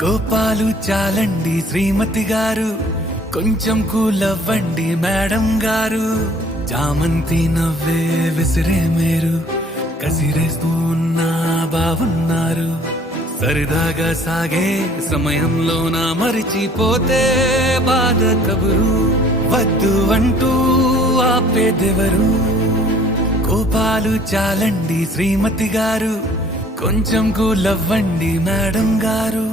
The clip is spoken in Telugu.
కోపాలు చాలండి శ్రీమతి గారు, కొంచెం కూలవ్వండి మేడం గారు. చామంతి నవ్వే విసిరే మీరు, కసిరేస్తూ ఉన్నా బావున్నారు. సరదాగా సాగే సమయంలో నా మరిచిపోతే బాధ కబురు, వద్దు అంటూ ఆపేదెవరు. కోపాలు చాలండి శ్రీమతి గారు, కొంచెం కూలవ్వండి మేడం గారు.